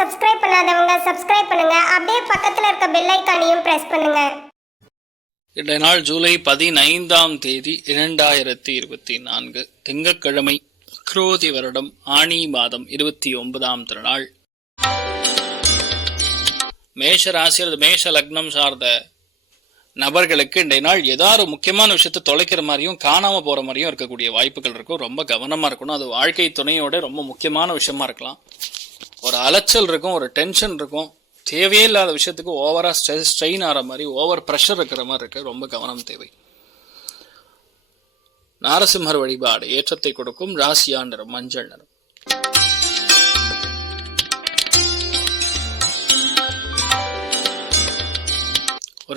Subscribe பண்ணாதவங்க subscribe பண்ணுங்க. அப்படியே பக்கத்துல இருக்க பெல் ஐகானையும் பிரஸ் பண்ணுங்க. இன்றைய நாள் ஜூலை 15ஆம் தேதி 2024 திங்கட்கிழமை, குரோதி வருடம் ஆனி மாதம் 29ஆம் திருநாள். மேஷ ராசி அல்லது மேஷ லக்னம் சார்ந்த நபர்களுக்கு இன்றைய நாள் ஏதாவது முக்கியமான விஷயத்தை தொலைக்கிற மாதிரியும் காணாம போற மாதிரியும் இருக்கக்கூடிய வாய்ப்புகள் இருக்கும். ரொம்ப கவனமா இருக்கணும். அது வாழ்க்கை துணையோட ரொம்ப முக்கியமான விஷயமா இருக்கலாம். ஒரு அலைச்சல் இருக்கும், ஒரு டென்ஷன் இருக்கும். தேவையே இல்லாத விஷயத்துக்கு ஓவரா ஸ்ட்ரெயின் ஆகிற மாதிரி, ஓவர் ப்ரெஷர் இருக்கிற மாதிரி இருக்கு. ரொம்ப கவனம் தேவை. நாரசிம்மர் வழிபாடு ஏற்றத்தை கொடுக்கும். ராசியா நிறம் மஞ்சள் நிறம்.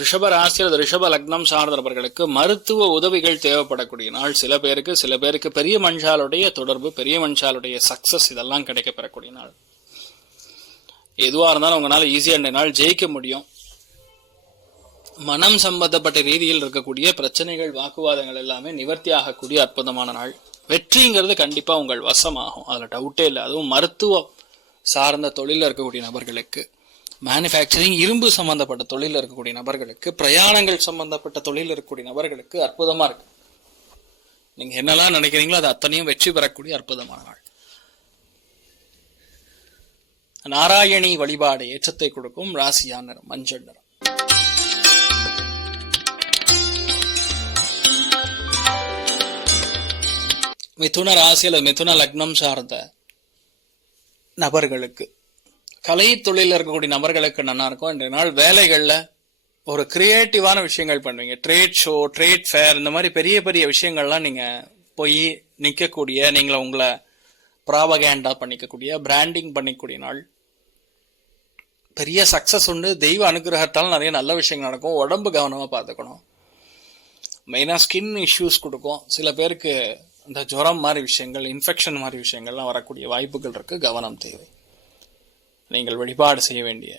ரிஷப ராசி அல்லது ரிஷப லக்னம் சார்ந்தவர்களுக்கு மருத்துவ உதவிகள் தேவைப்படக்கூடிய நாள். சில பேருக்கு பெரிய மனுஷாலுடைய தொடர்பு, பெரிய மனுஷாலுடைய சக்சஸ் இதெல்லாம் கிடைக்க பெறக்கூடிய நாள். எதுவா இருந்தாலும் உங்களால ஈஸியா இந்த நாள் ஜெயிக்க முடியும். மனம் சம்பந்தப்பட்ட ரீதியில் இருக்கக்கூடிய பிரச்சனைகள், வாக்குவாதங்கள் எல்லாமே நிவர்த்தி ஆகக்கூடிய அற்புதமான நாள். வெற்றிங்கிறது கண்டிப்பா உங்கள் வசமாகும், அதுல டவுட்டே இல்லை. அதுவும் மருத்துவம் சார்ந்த தொழில இருக்கக்கூடிய நபர்களுக்கு, மேனுஃபேக்சரிங், இரும்பு சம்பந்தப்பட்ட தொழில இருக்கக்கூடிய நபர்களுக்கு, பிரயாணங்கள் சம்பந்தப்பட்ட தொழில் இருக்கக்கூடிய நபர்களுக்கு அற்புதமா இருக்கு. நீங்க என்னெல்லாம் நினைக்கிறீங்களோ அது அத்தனையும் வெற்றி பெறக்கூடிய அற்புதமான நாள். நாராயணி வழிபாடு ஏற்றத்தை கொடுக்கும். ராசியா நிறம் மஞ்சள் நிறம். மிதுன ராசி அல்லது மிதுன லக்னம் சார்ந்த நபர்களுக்கு, கலை தொழில இருக்கக்கூடிய நபர்களுக்கு நல்லா இருக்கும். இன்றைய நாள் வேலைகள்ல ஒரு கிரியேட்டிவான விஷயங்கள் பண்ணுவீங்க. ட்ரேட் ஷோ, ட்ரேட் ஃபேர், இந்த மாதிரி பெரிய பெரிய விஷயங்கள்லாம் நீங்க போய் நிற்கக்கூடிய, நீங்களை உங்களை ப்ராபகேண்டா பண்ணிக்கக்கூடிய, பிராண்டிங் பண்ணிக்கூடிய நாள். பெரிய சக்சஸ் உண்டு. தெய்வ அனுகிரகத்தால் நிறைய நல்ல விஷயங்கள் நடக்கும். உடம்பு கவனமா பார்த்துக்கணும். மெயினா ஸ்கின் இஷ்யூஸ் கொடுக்கும். சில பேருக்கு இந்த ஜுரம் மாதிரி விஷயங்கள், இன்ஃபெக்ஷன் மாதிரி விஷயங்கள்லாம் வரக்கூடிய வாய்ப்புகள் இருக்கு. கவனம் தேவை. நீங்கள் வழிபாடு செய்ய வேண்டிய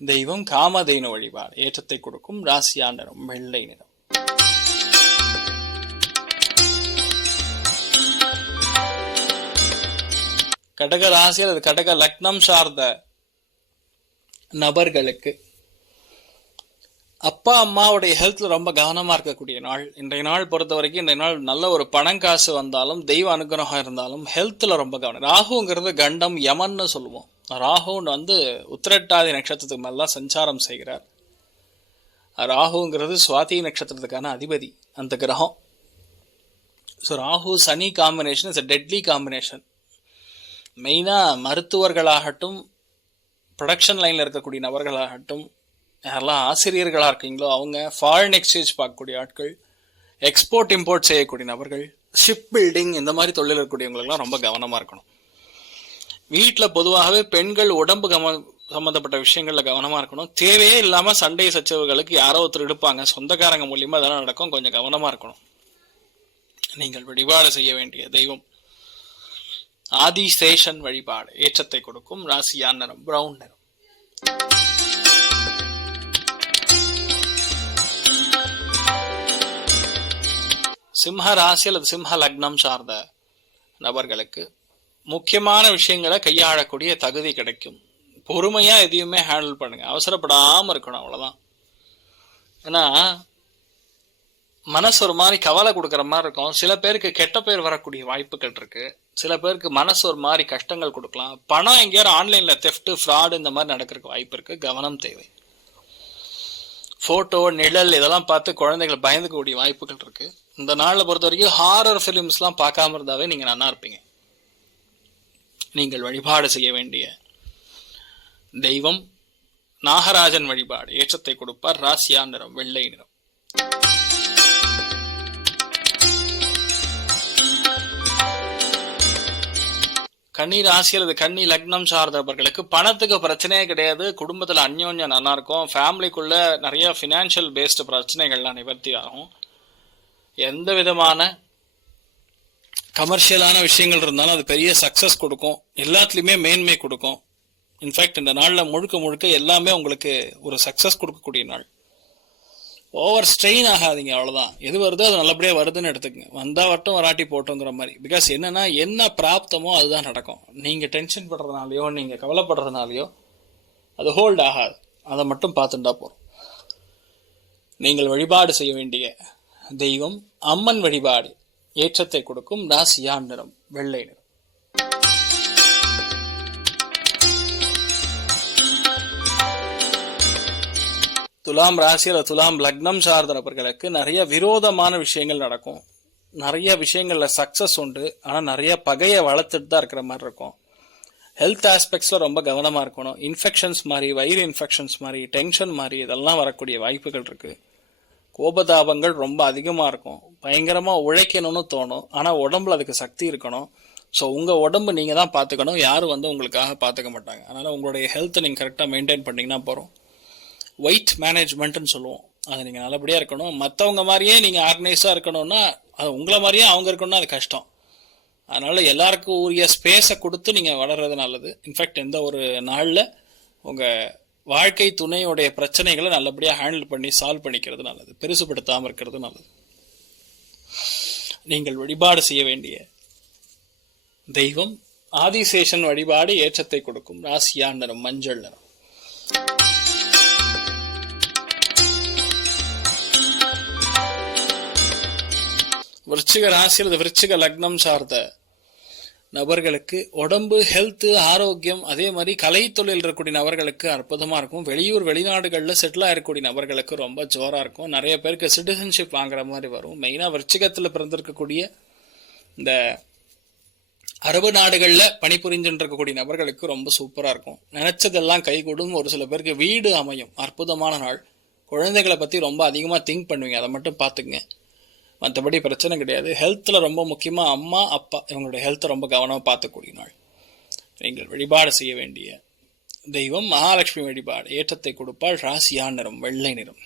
தெய்வம் காமதேனு வழிபாடு ஏற்றத்தை கொடுக்கும். ராசியா நிறம் வெள்ளை நிறம். கடக ராசி அல்லது கடக லக்னம் சார்ந்த நபர்களுக்கு அப்பா அம்மாவுடைய ஹெல்த்ல ரொம்ப கவனமா இருக்கக்கூடிய நாள். இன்றைய நாள் பொறுத்த வரைக்கும் இன்றைய நாள் நல்ல ஒரு பணங்காசு வந்தாலும், தெய்வ அனுகிரகம் இருந்தாலும் ஹெல்த்ல ரொம்ப கவனம். ராகுங்கிறது கண்டம், யமன்னு சொல்லுவோம். ராகுன்னு உத்திரட்டாதி நட்சத்திரத்துக்கு மேலாம் சஞ்சாரம் செய்கிறார். ராகுங்கிறது சுவாதி நட்சத்திரத்துக்கான அதிபதி, அந்த கிரகம். So Rahu Shani combination is a deadly combination. மெயினா மருத்துவர்களாகட்டும், ப்ரொடக்ஷன் லைன்ல இருக்கக்கூடிய நபர்களாகட்டும், யாரெல்லாம் ஆசிரியர்களா இருக்கீங்களோ அவங்க, ஃபாரின் எக்ஸ்சேஞ்ச் பார்க்கக்கூடிய ஆட்கள், எக்ஸ்போர்ட் இம்போர்ட் செய்யக்கூடிய நபர்கள், ஷிப் பில்டிங், இந்த மாதிரி தொழில் இருக்கக்கூடியவங்களுக்கெல்லாம் ரொம்ப கவனமா இருக்கணும். வீட்டில் பொதுவாகவே பெண்கள் உடம்பு சம்பந்தப்பட்ட விஷயங்கள்ல கவனமா இருக்கணும். தேவையே இல்லாம சண்டை சச்சரவுகளுக்கு யாரோ ஒருத்தர் எடுப்பாங்க, சொந்தக்காரங்க மூலியமா அதெல்லாம் நடக்கும். கொஞ்சம் கவனமா இருக்கணும். நீங்கள் வழிபாடு செய்ய வேண்டிய தெய்வம் ஆதிசேஷன் வழிபாடு ஏற்றத்தை கொடுக்கும். ராசியா நிறம் பிரவுன் நிறம். சிம்ம ராசி அல்லது சிம்ம லக்னம் சார்ந்த நபர்களுக்கு முக்கியமான விஷயங்களை கையாளக்கூடிய தகுதி கிடைக்கும். பொறுமையா எதையுமே ஹேண்டில் பண்ணுங்க, அவசரப்படாம இருக்கணும், அவ்வளவுதான். ஏன்னா மனசு ஒரு மாதிரி கவலை கொடுக்குற மாதிரி இருக்கும். சில பேருக்கு கெட்ட பேர் வரக்கூடிய வாய்ப்புகள் இருக்கு. சில பேருக்கு மனசு ஒரு மாதிரி கஷ்டங்கள் கொடுக்கலாம். பணம் எங்கேயாரும் ஆன்லைன்ல தெஃப்ட், ஃப்ராடு இந்த மாதிரி நடக்கிறதுக்கு வாய்ப்பு இருக்கு. கவனம் தேவை. போட்டோ, நிழல் இதெல்லாம் பார்த்து குழந்தைகள் பயந்துக்கக்கூடிய வாய்ப்புகள் இருக்கு. இந்த நாளில் பொறுத்த வரைக்கும் ஹாரர் பிலிம்ஸ்லாம் பார்க்காம இருந்தாவே நீங்க நல்லா இருப்பீங்க. நீங்கள் வழிபாடு செய்ய வேண்டிய தெய்வம் நாகராஜன் வழிபாடு ஏற்றத்தை கொடுப்பார். ராசியா நிறம் வெள்ளை நிறம். கன்னி ராசி அல்லது கன்னி லக்னம் சார்ந்தவர்களுக்கு பணத்துக்கு பிரச்சனையே கிடையாது. குடும்பத்துல அந்யோன்யம் நல்லா இருக்கும். ஃபேமிலிக்குள்ள நிறைய பினான்சியல் பேஸ்டு பிரச்சனைகள்லாம் நிவர்த்தி ஆகும். எந்த விதமான கமர்ஷியலான விஷயங்கள் இருந்தாலும் அது பெரிய சக்சஸ் கொடுக்கும். எல்லாத்துலயுமே மேன்மை கொடுக்கும். இன்ஃபேக்ட் இந்த நாள்ல முழுக்க எல்லாமே உங்களுக்கு ஒரு சக்சஸ் கொடுக்கக்கூடிய நாள். ஓவர் ஸ்ட்ரெயின் ஆகாதீங்க, அவ்வளவுதான். எது வருதோ அது நல்லபடியா வருதுன்னு எடுத்துக்கங்க. வந்தா வட்டும் வராட்டி போட்டோங்கிற மாதிரி. பிகாஸ் என்னன்னா, என்ன பிராப்தமோ அதுதான் நடக்கும். நீங்க டென்ஷன் படுறதுனாலயோ, நீங்க கவலைப்படுறதுனாலயோ அது ஹோல்ட் ஆகாது. அதை மட்டும் பார்த்துட்டா போறோம். நீங்கள் வழிபாடு செய்ய வேண்டிய தெய்வம் அம்மன் வழிபாடு ஏற்றத்தை கொடுக்கும். ராசியான் நிறம் வெள்ளை நிறம். துலாம் ராசியில் துலாம் லக்னம் சார்ந்த நபர்களுக்கு நிறைய விரோதமான விஷயங்கள் நடக்கும். நிறைய விஷயங்கள்ல சக்சஸ் உண்டு, ஆனா நிறைய பகையை வளர்த்துட்டு தான் இருக்கிற மாதிரி இருக்கும். ஹெல்த் ஆஸ்பெக்ட்ஸ்ல ரொம்ப கவனமா இருக்கணும். இன்ஃபெக்ஷன்ஸ் மாதிரி, வயிறு இன்ஃபெக்ஷன்ஸ் மாதிரி, டென்ஷன் மாதிரி இதெல்லாம் வரக்கூடிய வாய்ப்புகள் இருக்கு. கோபதாபங்கள் ரொம்ப அதிகமா இருக்கும். பயங்கரமா உழைக்கணும்னு தோணும், ஆனா உடம்புல அதுக்கு சக்தி இருக்கணும். ஸோ உங்க உடம்பு நீங்க தான் பார்த்துக்கணும், யாரும் உங்களுக்காக பார்த்துக்க மாட்டாங்க. அதனால உங்களுடைய ஹெல்த்தை நீங்க கரெக்டாக மெயின்டைன் பண்ணீங்கன்னா போறோம். வெயிட் மேனேஜ்மெண்ட்னு சொல்லுவோம், அது நீங்க நல்லபடியா இருக்கணும். மற்றவங்க மாதிரியே நீங்க ஆர்கனைஸா இருக்கணும்னா, அது உங்களை மாதிரியே அவங்க இருக்கணும்னா அது கஷ்டம். அதனால எல்லாருக்கும் உரிய ஸ்பேஸை கொடுத்து நீங்க வளர்றது நல்லது. இன்ஃபேக்ட் எந்த ஒரு நாள்ல உங்க வாழ்க்கை துணையுடைய பிரச்சனைகளை நல்லபடியா ஹேண்டில் பண்ணி சால்வ் பண்ணிக்கிறது நல்லது. பெருசுபடுத்தாம இருக்கிறது நல்லது. நீங்கள் வழிபாடு செய்ய வேண்டிய தெய்வம் ஆதிசேஷன் வழிபாடு ஏற்றத்தை கொடுக்கும். ராசியான் நிறம் மஞ்சள் நிறம். விருச்சிக ராசி அல்லது விருச்சிக லக்னம் சார்ந்த நபர்களுக்கு உடம்பு, ஹெல்த், ஆரோக்கியம், அதே மாதிரி கலை தொழில் இருக்கக்கூடிய நபர்களுக்கு அற்புதமா இருக்கும். வெளியூர் வெளிநாடுகளில் செட்டில் ஆகக்கூடிய நபர்களுக்கு ரொம்ப ஜோரா இருக்கும். நிறைய பேருக்கு சிட்டிசன்ஷிப் வாங்குற மாதிரி வரும். மெயினா விருச்சிகத்தில் பிறந்திருக்கக்கூடிய இந்த அரபு நாடுகளில் பணிபுரிஞ்சுட்டு இருக்கக்கூடிய நபர்களுக்கு ரொம்ப சூப்பரா இருக்கும். நினைச்சதெல்லாம் கைகூடும். ஒரு சில பேருக்கு வீடு அமையும். அற்புதமான நாள். குழந்தைகளை பத்தி ரொம்ப அதிகமா திங்க் பண்ணுவீங்க, அதை மட்டும் பாத்துங்க. மற்றபடி பிரச்சனை கிடையாது. ஹெல்த்தில் ரொம்ப முக்கியமாக அம்மா அப்பா இவங்களுடைய ஹெல்த்தை ரொம்ப கவனமாக பார்த்துக்கூடிய நாள். நீங்கள் வழிபாடு செய்ய வேண்டிய தெய்வம் மகாலட்சுமி வழிபாடு ஏற்றத்தை கொடுப்பாள். ராசியான் நிறம் வெள்ளை நிறம்.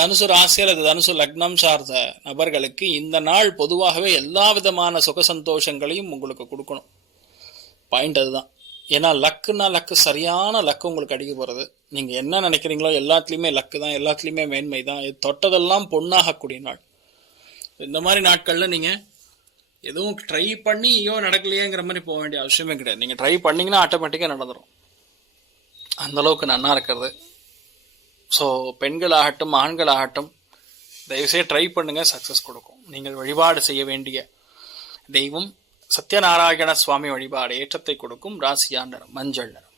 தனுசு ராசி அல்லது தனுசு லக்னம் சார்ந்த நபர்களுக்கு இந்த நாள் பொதுவாகவே எல்லா விதமான சுக சந்தோஷங்களையும் உங்களுக்கு கொடுக்கணும். பாயிண்ட் அதுதான். ஏன்னா லக்குன்னா லக்கு, சரியான லக்கு உங்களுக்கு அடிக்க போறது. நீங்க என்ன நினைக்கிறீங்களோ எல்லாத்துலயுமே லக்கு தான், எல்லாத்துலயுமே மேன்மை தான். தொட்டதெல்லாம் பொண்ணாகக்கூடிய நாள். இந்த மாதிரி நாட்கள்ல நீங்க எதுவும் ட்ரை பண்ணி ஐயோ நடக்கலையேங்கிற மாதிரி போக வேண்டிய அவசியமே கிடையாது. நீங்க ட்ரை பண்ணீங்கன்னா ஆட்டோமேட்டிக்கா நடந்துடும். அந்த அளவுக்கு நன்னா இருக்கிறது. ஸோ பெண்கள் ஆகட்டும் ஆண்கள் ஆகட்டும் தயவுசெய்து ட்ரை பண்ணுங்க, சக்சஸ் கொடுக்கும். நீங்கள் வழிபாடு செய்ய வேண்டிய தெய்வம் சத்யநாராயண சுவாமி வழிபாடு ஏற்றத்தை கொடுக்கும். ராசியான் நிறம் மஞ்சள் நிறம்.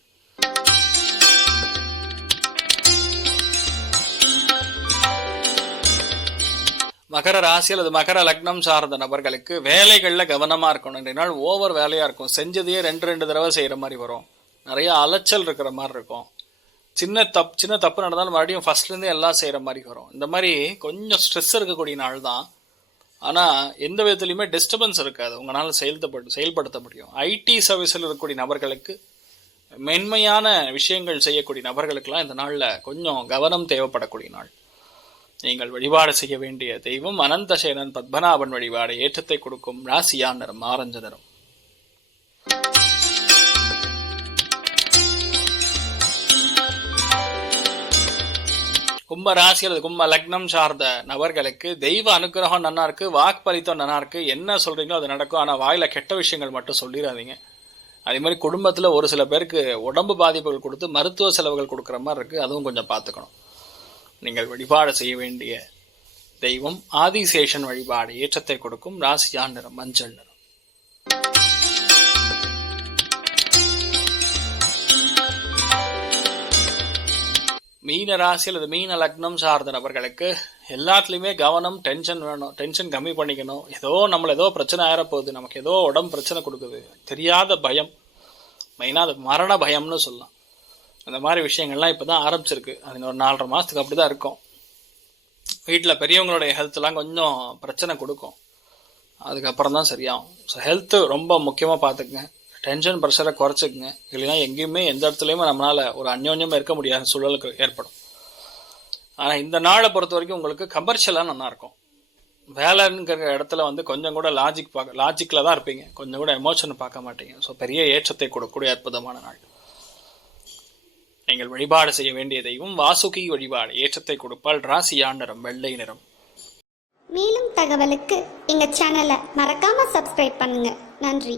மகர ராசி அல்லது மகர லக்னம் சார்ந்த நபர்களுக்கு வேலைகள்ல கவனமா இருக்கணும். இன்றைய நாள் ஓவர் வேலையா இருக்கும். செஞ்சதையே ரெண்டு தடவை செய்யற மாதிரி வரும். நிறைய அலைச்சல் இருக்கிற மாதிரி இருக்கும். சின்ன தப்பு நடந்தாலும் மறுபடியும் ஃபர்ஸ்ட்ல இருந்தே எல்லாம் செய்யற மாதிரி வரும். இந்த மாதிரி கொஞ்சம் ஸ்ட்ரெஸ் இருக்கக்கூடிய நாள் தான். ஆனா எந்த விதத்திலுமே டிஸ்டர்பன்ஸ் இருக்காது. உங்களால செயல்படுத்த முடியும். ஐடி சர்வீஸில் இருக்கக்கூடிய நபர்களுக்கு, மென்மையான விஷயங்கள் செய்யக்கூடிய நபர்களுக்கெல்லாம் இந்த நாள்ல கொஞ்சம் கவனம் தேவைப்படக்கூடிய நாள். நீங்கள் வழிபாடு செய்ய வேண்டிய தெய்வம் அனந்தசேனன் பத்மநாபன் வழிபாடு ஏற்றத்தை கொடுக்கும். ராசியான் நிறம் ஆரஞ்சு நிறம். கும்ப ராசி அல்லது கும்ப லக்னம் சார்ந்த நபர்களுக்கு தெய்வ அனுகிரகம் நன்னா இருக்கு. வாக்பலித்தம் நன்னா இருக்கு. என்ன சொல்றீங்களோ அது நடக்கும். ஆனா வாயில கெட்ட விஷயங்கள் மட்டும் சொல்லிடாதீங்க. அதே மாதிரி குடும்பத்துல ஒரு சில பேருக்கு உடம்பு பாதிப்புகள் கொடுத்து மருத்துவ செலவுகள் கொடுக்குற மாதிரி இருக்கு. அதுவும் கொஞ்சம் பார்த்துக்கணும். நீங்கள் வழிபாடு செய்ய வேண்டிய தெய்வம் ஆதிசேஷன் வழிபாடு ஏற்றத்தை கொடுக்கும். ராசியான் நிறம் மஞ்சள் நிறம். மீன ராசி அல்லது மீன லக்னம் சார்ந்த நபர்களுக்கு எல்லாத்துலயுமே கவனம், டென்ஷன் வேணும். டென்ஷன் கம்மி பண்ணிக்கணும். ஏதோ பிரச்சனை ஆயிரப்போகுது, நமக்கு ஏதோ உடம்பு பிரச்சனை கொடுக்குது, தெரியாத பயம், மெயினா அது மரண பயம்னு சொல்லலாம். அந்த மாதிரி விஷயங்கள்லாம் இப்பதான் ஆரம்பிச்சிருக்கு. அது ஒரு 4.5 மாசத்துக்கு அப்படிதான் இருக்கும். வீட்டுல பெரியவங்களுடைய ஹெல்த் எல்லாம் கொஞ்சம் பிரச்சனை கொடுக்கும். அதுக்கப்புறம் தான் சரியாகும். ஸோ ஹெல்த் ரொம்ப முக்கியமா பாத்துக்குங்க. டென்ஷன் ப்ரெஷரை குறைச்சிக்குங்க. இல்லைன்னா எங்கேயுமே எந்த இடத்துலையுமே நம்மளால ஒரு அந்யோன்யமா இருக்க முடியாத சூழலுக்கு ஏற்படும். ஆனா இந்த நாளை பொறுத்த வரைக்கும் உங்களுக்கு கமர்ஷியலா நல்லா இருக்கும். வேலைங்கிற இடத்துல கொஞ்சம் கூட லாஜிக்ல தான் இருப்பீங்க. கொஞ்சம் கூட எமோஷன் பார்க்க மாட்டீங்க. ஸோ பெரிய ஏற்றத்தை கொடுக்கக்கூடிய அற்புதமான நாள். நீங்கள் வழிபாடு செய்ய வேண்டிய தெய்வம் வாசுகி வழிபாடு ஏற்றத்தை கொடுப்பால். ராசியான் நிறம் வெள்ளை நிறம். மேலும் தகவலுக்கு எங்கள் சேனலை மறக்காமல் சப்ஸ்கிரைப் பண்ணுங்கள். நன்றி.